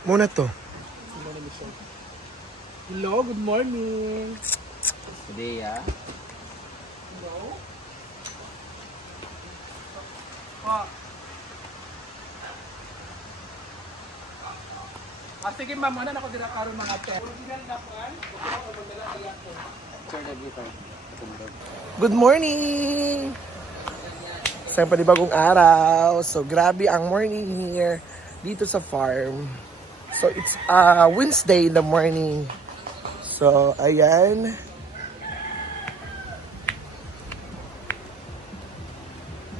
Muna to. Hello, good morning. Today, ah. Hello. Sige ma'am, ano na ko dira karon mga te. Original na pan, ako magdala nila ko. Sir, nag-ito. Good morning! Sa panibagong araw. So, grabe ang morning here dito sa farm. So, it's Wednesday in the morning. So, ayan.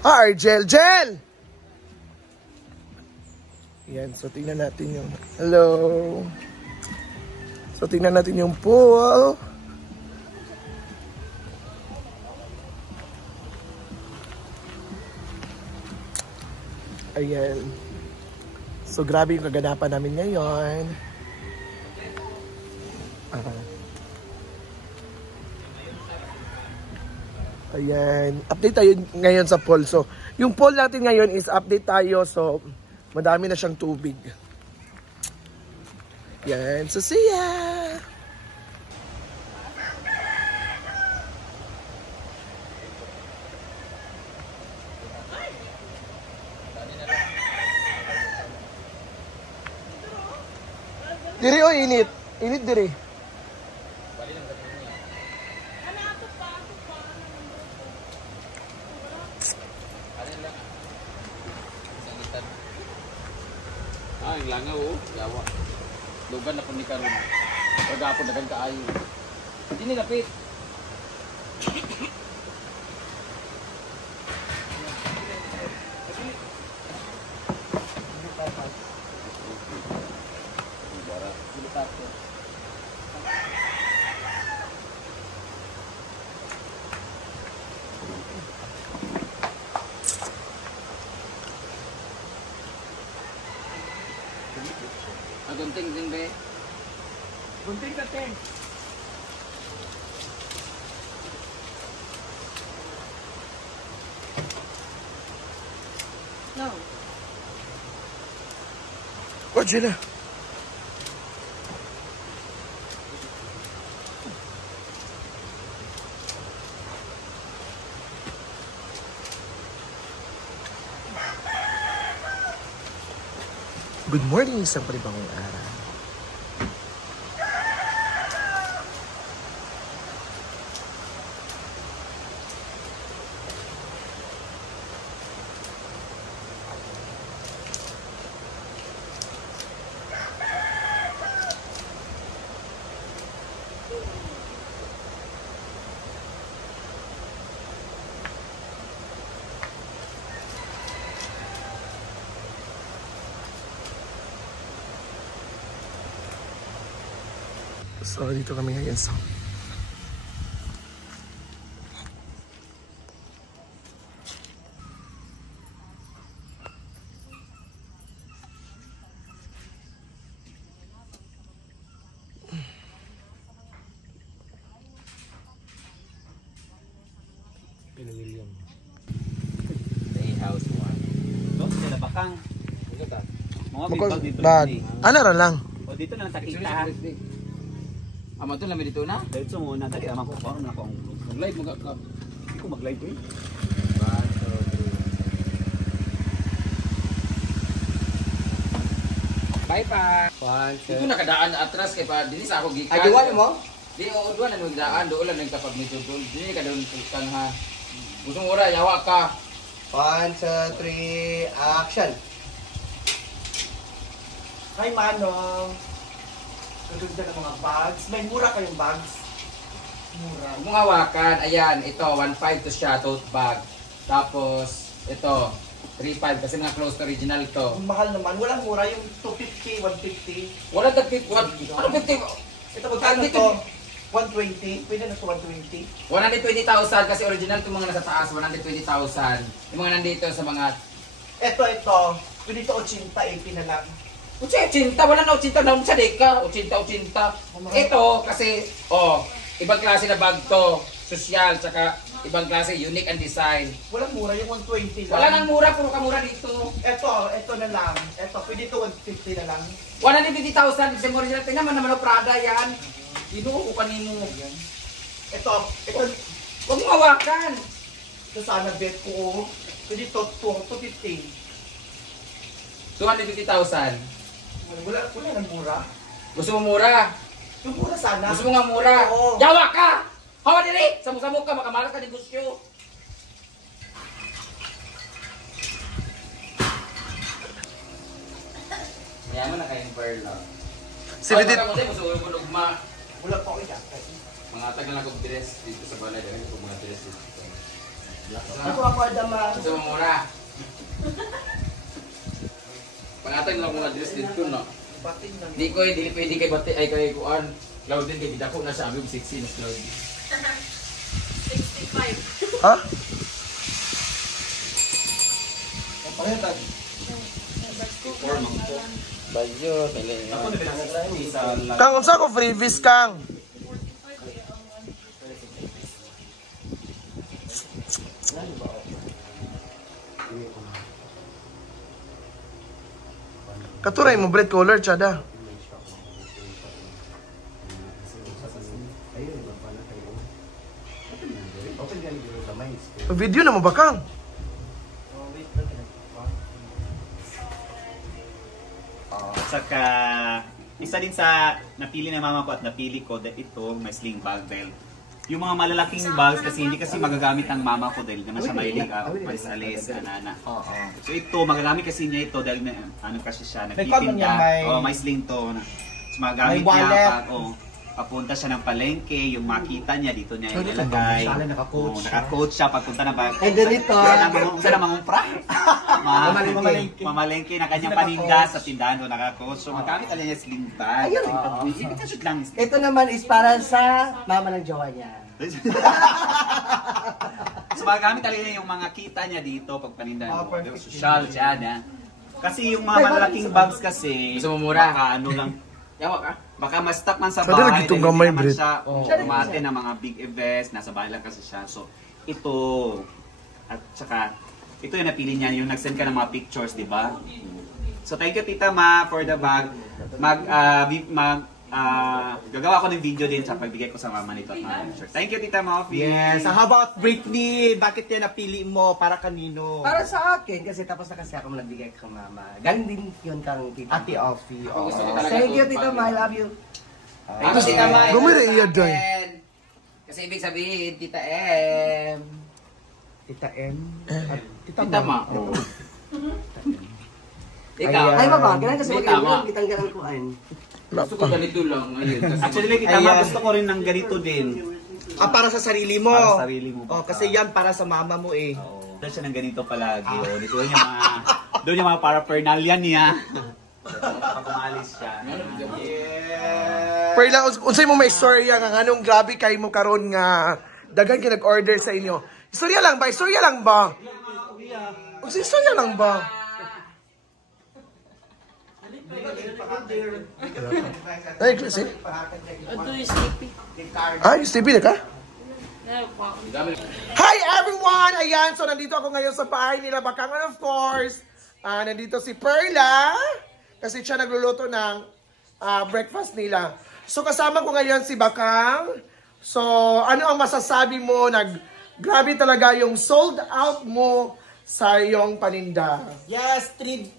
Argel! Gel! Ayan, so tingnan natin yung... Hello! So, tingnan natin yung pool. Ayan. So, grabe yung kaganapan namin ngayon. Ayan. Update tayo ngayon sa pool. So, yung pool natin ngayon is update tayo. So, madami na siyang tubig. Ayan. So, see ya! Diri o init. Init diri. Ang langaw, yawa. Lugan na po ni Karon. Pagapon na kaayo. Hindi ni lapit. Gunting din be. Gunting ka ten. No. Oh, Gina. Good morning, isang panibagong araw. So, dito kami ngayon sa... William. Day house one. Doon sila bakang. Mga bag. Ano rin lang? O dito na sa kita. Ama to lami dito na. Dito muna dali ama ko parang na ko mag-live mag-up. Hindi ko mag-live eh. Bye pa. Ito nakadaan atras kay pa dinhi sa ako gikan. Ay, duwan mo? Di o duwan na nagdaan doon lang nagtapag nito doon. Dinhi ka doon kang ha. Gustong ora yawa ka. 1, 2, 3, action! Hi, Manong! Gaganda ng mga bags. May mura kayong bags? Mura. Kung hawakan, ayan, ito, 1.5 to siya, tote bag. Tapos, ito, 3.5 kasi mga close to original to. Ang mahal naman. Walang mura yung 250, 150. Wala tag-50, ano 50? Ito magkano to? 120? Pwede na ito 120? 120,000 kasi original itong mga nasa taas, 120,000. Yung mga nandito sa mga... Ito. Pwede ito 80, 80 na lang. 80, wala na 80 na sa deka. 80. Ito kasi, ibang klase na bag to. Social, tsaka Ibang klase, unique ang design. Walang mura, yung 120 lang. Wala nang mura, puro kamura dito. Ito na lang. Ito, pwede ito 150 na lang. 150,000, December sila. Tingnan mo naman ang Prada yan. Inuho ko kanino. Ito. Huwag mo hawakan. Ito sana bet ko. Pwede ito 250. 250,000. Wala nang mura. Gusto mo mura? Yung mura sana. Gusto mo nga mura? Oo. Yawa ka! Hawa dili! Samok-samok ka, makamalas ka negosyo. Mayaman na kayong perla. Si Bidit. Gusto ko yung ugma. Wala pa ako yan. Mga tagal na kong dress dito sa balay. Dahil ko mga dress dito. Ako dama. Gusto mo mura? Pangatag lang mga dress dito, no? Bating lang. Di ko, hindi pwede kay bati, ay kay kuan. Claudine, kay bidako na siya. Abim 60 na Claudine. 65. Ha? Paretan. Bayo, tali. Ako na binangagrahin isa lang. Kang, unsa ko freebies, Kang? Katuray mo, bread color, tsada. Video na mo ba, Kang? Saka, isa din sa napili ng mama ko at napili ko dahil ito, may sling bag dahil yung mga malalaking bags kasi hindi kasi magagamit ng mama ko dahil naman siya mahilig palis-alis, anana. So ito, magagamit kasi niya ito dahil ano kasi siya, nagtitinda. May sling to. So magagamit niya pag papunta siya ng palengke, yung makita niya dito niya yung ilagay. Naka-coach siya pagpunta ng bag. Ay, ganito. Sana mangumpra. Mamalengke na kanyang paninda sa tindahan doon naka-coach. So magamit alin niya sling bag. Ibig lang. Ito naman is para sa mama ng jowa niya. So magamit alin niya yung mga kita niya dito pag paninda. Social siya na. Kasi yung mga malalaking bags kasi, Gusto mo mura? baka ano lang, Yawa ka? baka ma-stock man sa Sada bahay. lagi itong dahil gamay, hindi naman Brit. siya umate ng mga big events, nasa bahay lang kasi siya. So, ito, at saka, ito yung napili niya, yung nag-send ka ng mga pictures, di ba? So, thank you, Tita Ma, for the bag. Gagawa ko ng video din sa pagbigay ko sa mama nito at mga pictures. Thank you, Tita Ma. Yes. How about Britney? Bakit yan napili mo? Para kanino? Para sa akin, kasi tapos na kasi ako nagbigay kang mama. Galing din yun kang tita. Ate Offie. Gusto ko talaga Thank you, to, Tita pag- Ma. I love you. Ako si Tita Ma. Gumira iya, Joy. Kasi ibig sabihin, Tita M. Tita M. Tita Ma. Ikaw. Ay, baba. Ganun kasi Hindi, tama. magandang kitang ganang kuhan. Gusto ko ganito lang. Ayun, kasi Actually, Tita Ma, gusto ko rin ng ganito din. Para sa sarili mo. Para sa sarili mo. Kasi yan para sa mama mo eh. Oo. Doon siya ng ganito palagi. Dito doon yung mga paraphernalia niya. Pag umalis siya. Perla, unsay mo may istorya nga anong grabe kay mo karon nga daghan kay nag-order sa inyo. Istorya lang ba? Istorya lang ba? Unsay istorya lang ba? Ay, kasi. Ado yung sleepy. Ay, Stevie na ka? Dami. Hi everyone! Ayan, so nandito ako ngayon sa bahay nila Bakang, and of course, nandito si Perla kasi siya nagluluto ng breakfast nila. So kasama ko ngayon si Bakang. So ano ang masasabi mo? Grabe talaga yung sold out mo sa iyong paninda. Yes, 3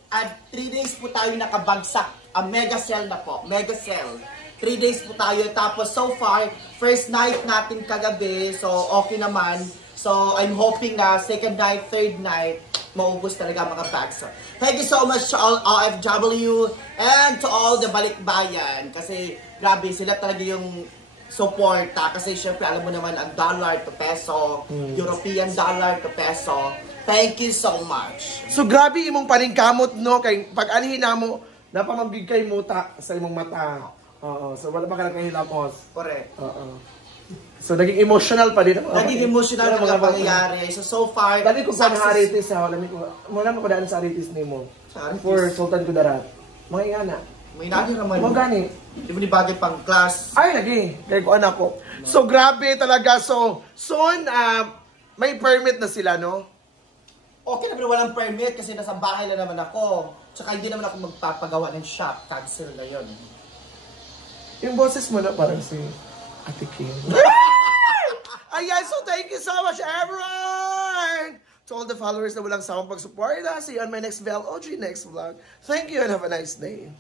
days po tayo nakabagsak. Mega sale na po. Mega sale. 3 days po tayo. Tapos so far, first night natin kagabi. So okay naman. So I'm hoping na second night, third night, maubos talaga mga bags. So, thank you so much to all OFW and to all the Balikbayan. Kasi grabe sila talaga yung suporta. Kasi syempre alam mo naman ang dollar to peso, European dollar to peso. Thank you so much. So grabe imong paningkamot no kay pag anhin na mo napamambig kay muta sa imong mata. Oo, so wala pa ka nakahilamos. Correct. Oo. So naging emotional pa din ako. Naging emotional na mga pangyayari. So far, Dali ko sa Haritis ha, dali ko. Muna mo ko daan sa Haritis nimo. Sa Haritis. For Sultan Kudarat. Mga ingana. may nani naman. Mo gani. Di mo ni bagay pang class. Ay lagi, kay ko anak ko. So grabe talaga. So soon May permit na sila, no? Okay na, pero walang permit kasi nasa bahay na naman ako. Tsaka hindi naman ako magpapagawa ng shop. Cancel na yun. Yung boses mo na parang si Ate Kim. Ayan, so thank you so much, everyone! To all the followers na walang sawang pag-support. See you on my next VLOG next vlog. Thank you and have a nice day.